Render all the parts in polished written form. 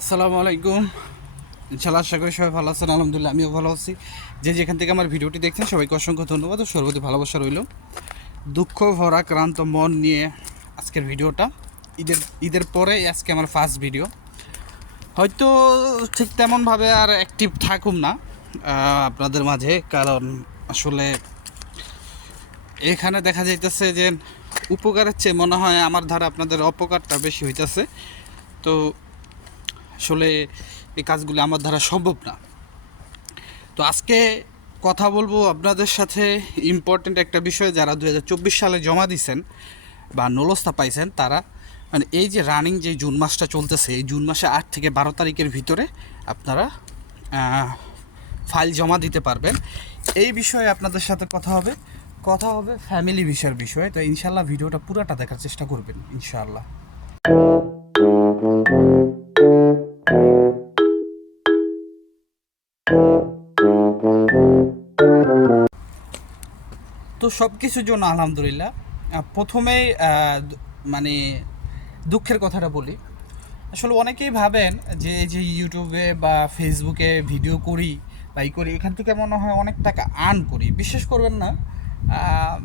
আসসালামু আলাইকুম। ইনশাআল্লাহ আশা করি সবাই ভালো আছেন। আলহামদুলিল্লাহ আমিও ভালো আছি। যে যেখান থেকে আমার ভিডিওটি দেখছেন সবাইকে অসংখ্য ধন্যবাদ ও সর্বতি ভালোবাসা রইল। দুঃখ ভরা ক্লান্ত মন নিয়ে আজকের ভিডিওটা, ঈদের পরে আজকে আমার ফার্স্ট ভিডিও। হয়তো ঠিক তেমনভাবে আর অ্যাক্টিভ থাকুম না আপনাদের মাঝে, কারণ আসলে এখানে দেখা যাইতেছে যে উপকারের চেয়ে মনে হয় আমার ধারা আপনাদের অপকারটা বেশি হইতেছে। তো আসলে এই কাজগুলি আমার দ্বারা সম্ভব না। তো আজকে কথা বলবো আপনাদের সাথে ইম্পর্টেন্ট একটা বিষয়। যারা 2024 সালে জমা দিয়েছেন বা নলস্তা পাইছেন, তারা মানে এই যে রানিং যে জুন মাসটা চলতেছে, এই জুন মাসে 8 থেকে 12 তারিখের ভিতরে আপনারা ফাইল জমা দিতে পারবেন। এই বিষয়ে আপনাদের সাথে কথা হবে ফ্যামিলি বিষয়ের বিষয়ে। তো ইনশাল্লাহ ভিডিওটা পুরোটা দেখার চেষ্টা করবেন ইনশাআল্লাহ। তো সব কিছুর জন্য আলহামদুলিল্লাহ। প্রথমেই মানে দুঃখের কথাটা বলি। আসলে অনেকেই ভাবেন যে এই যে ইউটিউবে বা ফেসবুকে ভিডিও করি বা করি, এখান থেকে মনে হয় অনেক টাকা আর্ন করি। বিশ্বাস করবেন না, আহ,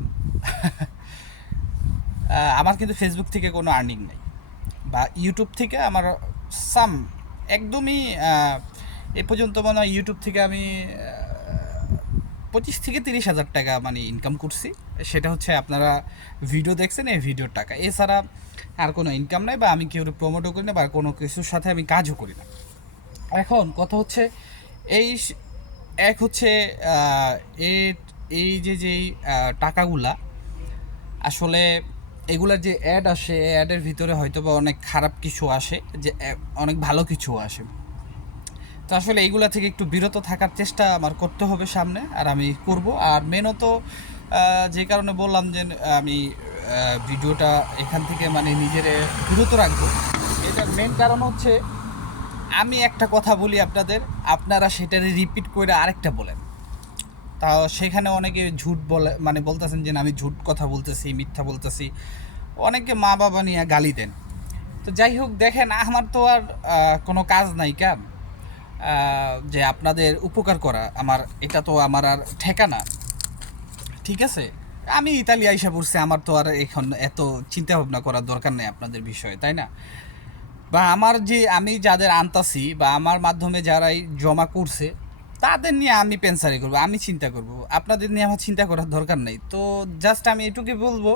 আমার কিন্তু ফেসবুক থেকে কোনো আর্নিং নেই, বা ইউটিউব থেকে আমার সাম একদমই এ পর্যন্ত মনে হয় ইউটিউব থেকে আমি 25 থেকে 30 হাজার টাকা মানে ইনকাম করছি। সেটা হচ্ছে আপনারা ভিডিও দেখছেন, এই ভিডিওর টাকা। এছাড়া আর কোনো ইনকাম নাই, বা আমি কেউ প্রমোটও করি না, বা কোনো কিছুর সাথে আমি কাজও করি না। এখন কথা হচ্ছে এই এক হচ্ছে এই এই যেই টাকাগুলা আসলে এগুলার যে অ্যাড আসে, অ্যাডের ভিতরে হয়তো বা অনেক খারাপ কিছু আসে, যে অনেক ভালো কিছু আসে। তো আসলে এইগুলা থেকে একটু বিরত থাকার চেষ্টা আমার করতে হবে সামনে, আর আমি করব। আর মেনত যে কারণে বললাম যে আমি ভিডিওটা এখান থেকে মানে নিজের বিরত রাখবো, এটার মেন কারণ হচ্ছে আমি একটা কথা বলি আপনাদের, আপনারা সেটারে রিপিট করে আরেকটা বলেন। তাও সেখানে অনেকে ঝুট বলে, মানে বলতেছেন যে আমি ঝুট কথা বলতেছি, মিথ্যা বলতেছি। অনেকে মা বাবা নিয়ে গালি দেন। তো যাই হোক, দেখেন আমার তো আর কোনো কাজ নাই কেন, যে আপনাদের উপকার করা। আমার এটা তো আমার আর ঠেকানা, ঠিক আছে? আমি ইতালি আইসা পড়ছি, আমার তো আর এখন এত চিন্তা ভাবনা করার দরকার নেই আপনাদের বিষয়ে, তাই না? বা আমার যে আমি যাদের আনতাছি বা আমার মাধ্যমে যারাই জমা করছে, তাদের নিয়ে আমি পেন্সারি করবো, আমি চিন্তা করব। আপনাদের নিয়ে আমার চিন্তা করার দরকার নেই। তো জাস্ট আমি এটুকুই বলবো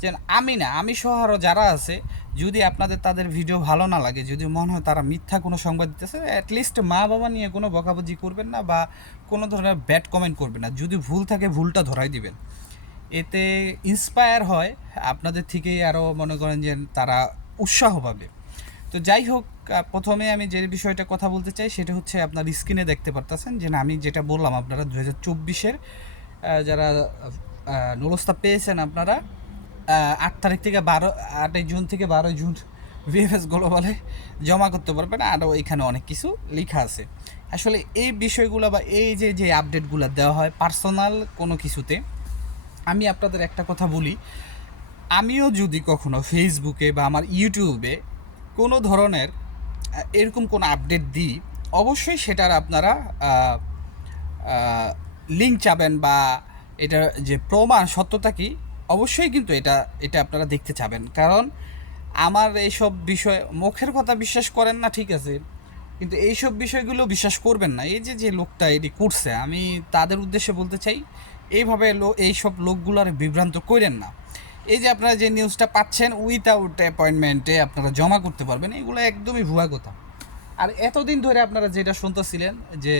যে আমি না, আমি সহ আরও যারা আছে, যদি আপনাদের তাদের ভিডিও ভালো না লাগে, যদি মনে হয় তারা মিথ্যা কোনো সংবাদ দিতেছে, অ্যাটলিস্ট মা বাবা নিয়ে কোনো বকাবকি করবেন না, বা কোনো ধরনের ব্যাড কমেন্ট করবেন না। যদি ভুল থাকে ভুলটা ধরাই দিবেন। এতে ইন্সপায়ার হয় আপনাদের থেকেই, আরও মনে করেন যে তারা উৎসাহ পাবে। তো যাই হোক, প্রথমে আমি যে বিষয়টা কথা বলতে চাই সেটা হচ্ছে, আপনার স্ক্রিনে দেখতে পারতেছেন যে না, আমি যেটা বললাম, আপনারা 2024-এর যারা নুরস্তা পেয়েছেন, আপনারা 8 তারিখ থেকে 8ই জুন থেকে 12ই জুন ভিএফএস গ্লোবালে জমা করতে পারবেন। আরও এখানে অনেক কিছু লেখা আছে। আসলে এই বিষয়গুলো বা এই যে আপডেটগুলো দেওয়া হয় পার্সোনাল কোনো কিছুতে, আমি আপনাদের একটা কথা বলি, আমিও যদি কখনো ফেসবুকে বা আমার ইউটিউবে কোনো ধরনের এরকম কোনো আপডেট দিই, অবশ্যই সেটার আপনারা লিঙ্ক চাবেন, বা এটার যে প্রমাণ সত্যতা কি, অবশ্যই কিন্তু এটা এটা আপনারা দেখতে চাবেন। কারণ আমার এইসব বিষয়, মুখের কথা বিশ্বাস করেন না ঠিক আছে, কিন্তু এইসব বিষয়গুলো বিশ্বাস করবেন না। এই যে লোকটা এটি করছে, আমি তাদের উদ্দেশ্যে বলতে চাই, এইভাবে এইসব লোকগুলোর বিভ্রান্ত করেন না। এই যে আপনারা যে নিউজটা পাচ্ছেন উইথাউট অ্যাপয়েন্টমেন্টে আপনারা জমা করতে পারবেন, এগুলো একদমই ভুয়া কথা। আর এতদিন ধরে আপনারা যেটা শুনতেছিলেন যে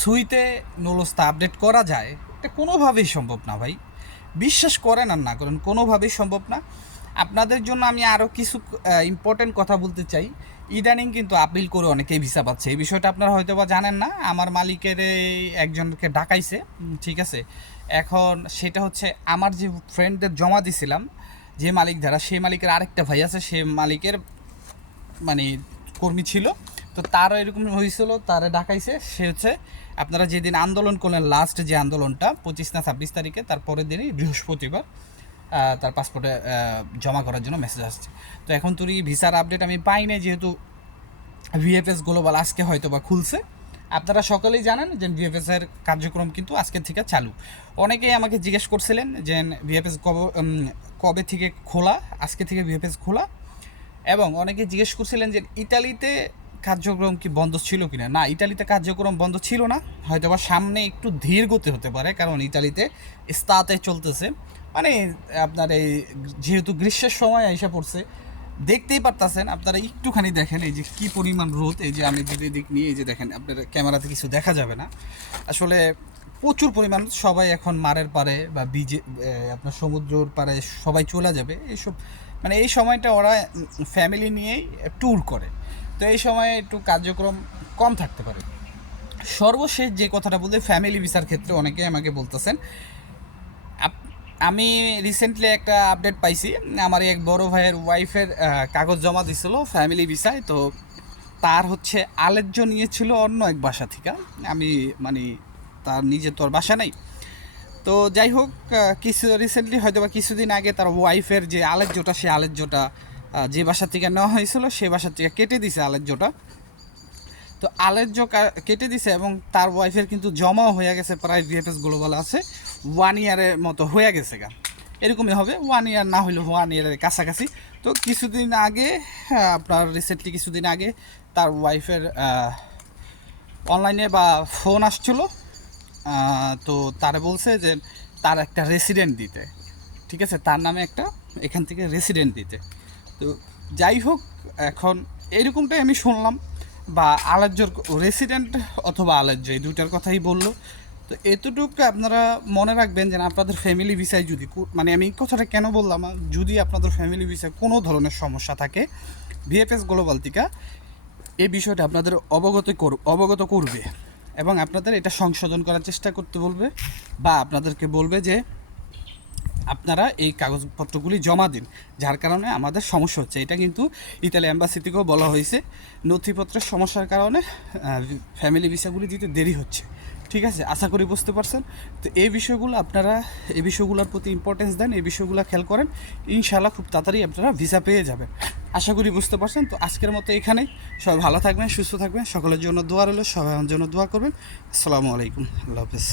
সুইতে নলস্তা আপডেট করা যায়, এটা কোনোভাবেই সম্ভব না ভাই। বিশ্বাস করেন আর না করেন, কোনোভাবেই সম্ভব না। আপনাদের জন্য আমি আরও কিছু ইম্পর্টেন্ট কথা বলতে চাই। ইদানিং কিন্তু আপিল করে অনেকেই ভিসা পাচ্ছে, এই বিষয়টা আপনারা হয়তো বা জানেন না। আমার মালিকের একজনকে ডাকাইছে, ঠিক আছে? এখন সেটা হচ্ছে, আমার যে ফ্রেন্ডদের জমা দিছিলাম, যে মালিক দ্বারা, সেই মালিকের আরেকটা ভাই আছে, সে মালিকের মানে কর্মী ছিল। তো তারও এরকম হয়েছিল, তারা ডাকাইছে। সে হচ্ছে, আপনারা যেদিন আন্দোলন করলেন, লাস্ট যে আন্দোলনটা 25 না 26 তারিখে, তার পরের দিনই বৃহস্পতিবার তার পাসপোর্টে জমা করার জন্য মেসেজ আসছে। তো এখন তোর ভিসার আপডেট আমি পাই নাই, যেহেতু ভিএফএস গ্লোবাল আজকে হয়তো বা খুলছে। আপনারা সকলেই জানেন যে ভিএফএসের কার্যক্রম কিন্তু আজকে থেকে চালু। অনেকেই আমাকে জিজ্ঞেস করছিলেন যে ভিএফএস কবে থেকে খোলা, আজকে থেকে ভিএফএস খোলা, এবং অনেকে জিজ্ঞেস করছিলেন যে ইতালিতে কার্যক্রম কি বন্ধ ছিল কি না। না, ইতালিতে কার্যক্রম বন্ধ ছিল না, হয়তো বা সামনে একটু ধীর গতি হতে পারে, কারণ ইতালিতে স্তাতে চলতেছে, মানে আপনার এই যেহেতু গ্রীষ্মের সময় এসে পড়ছে, দেখতেই পারতেছেন আপনারা, একটুখানি দেখেন এই যে কী পরিমাণ রোদ। এই যে আমি যদি দিক নিয়ে এই যে দেখেন, আপনার ক্যামেরাতে কিছু দেখা যাবে না, আসলে প্রচুর পরিমাণ। সবাই এখন মারের পারে বা আপনার সমুদ্রর পারে সবাই চলে যাবে এইসব, মানে এই সময়টা ওরা ফ্যামিলি নিয়েই ট্যুর করে, তো এই সময় একটু কার্যক্রম কম থাকতে পারে। সর্বশেষ যে কথাটা বলতে, ফ্যামিলি ভিসার ক্ষেত্রে অনেকেই আমাকে বলতেছেন, আমি রিসেন্টলি একটা আপডেট পাইছি, আমার এক বড় ভাইয়ের ওয়াইফের কাগজ জমা দিছিল ফ্যামিলি ভিসায়, তো তার হচ্ছে আলেজ্য নিয়েছিল অন্য এক বাসা থেকে। আমি মানে তার নিজের তো আর বাসা নাই, তো যাই হোক, কিছু রিসেন্টলি হয়তো বা কিছুদিন আগে তার ওয়াইফের যে আলেজ্যটা, সে আলেজ্যটা যে বাসা থেকে নেওয়া হয়েছিল সে বাসা থেকে কেটে দিছে আলেজ্যটা। তো আলেজ্য কেটে দিছে এবং তার ওয়াইফের কিন্তু জমাও হয়ে গেছে, প্রায় ভিএফএস গ্লোবাল আছে 1 ইয়ারের মতো হয়ে গেছে গা, এরকমই হবে 1 ইয়ার, না হলেও 1 ইয়ারের কাছাকাছি। তো কিছুদিন আগে, আপনার রিসেন্টলি কিছুদিন আগে তার ওয়াইফের অনলাইনে বা ফোন আসছিল, তো তারা বলছে যে তার একটা রেসিডেন্ট দিতে, ঠিক আছে, তার নামে একটা এখান থেকে রেসিডেন্ট দিতে। তো যাই হোক, এখন এইরকমটাই আমি শুনলাম, বা আলেজ্যর রেসিডেন্ট অথবা আলেজ্য, এই দুইটার কথাই বললো। তো এতটুকু আপনারা মনে রাখবেন যে আপনাদের ফ্যামিলি ভিসায় যদি, মানে আমি এই কথাটা কেন বললাম, যদি আপনাদের ফ্যামিলি ভিসায় কোনো ধরনের সমস্যা থাকে, ভিএফএস গ্লোবাল থেকে এই বিষয়টা আপনাদের অবগত করবে এবং আপনাদের এটা সংশোধন করার চেষ্টা করতে বলবে, বা আপনাদেরকে বলবে যে আপনারা এই কাগজপত্রগুলি জমা দিন, যার কারণে আমাদের সমস্যা হচ্ছে। এটা কিন্তু ইতালি অ্যাম্বাসি থেকেও বলা হয়েছে, নথিপত্রের সমস্যার কারণে ফ্যামিলি ভিসাগুলি দিতে দেরি হচ্ছে। ঠিক আছে, আশা করি বুঝতে পারছেন। তো এই বিষয়গুলো আপনারা, এই বিষয়গুলোর প্রতি ইম্পর্টেন্স দেন, এই বিষয়গুলো খেয়াল করেন, ইনশাআল্লাহ খুব তাড়াতাড়ি আপনারা ভিসা পেয়ে যাবেন। আশা করি বুঝতে পারছেন। তো আজকের মতো এখানেই, সবাই ভালো থাকবেন, সুস্থ থাকবেন, সকলের জন্য দোয়া রইল, সবার জন্য দোয়া করবেন। আসসালামু আলাইকুম, আল্লাহ হাফেজ।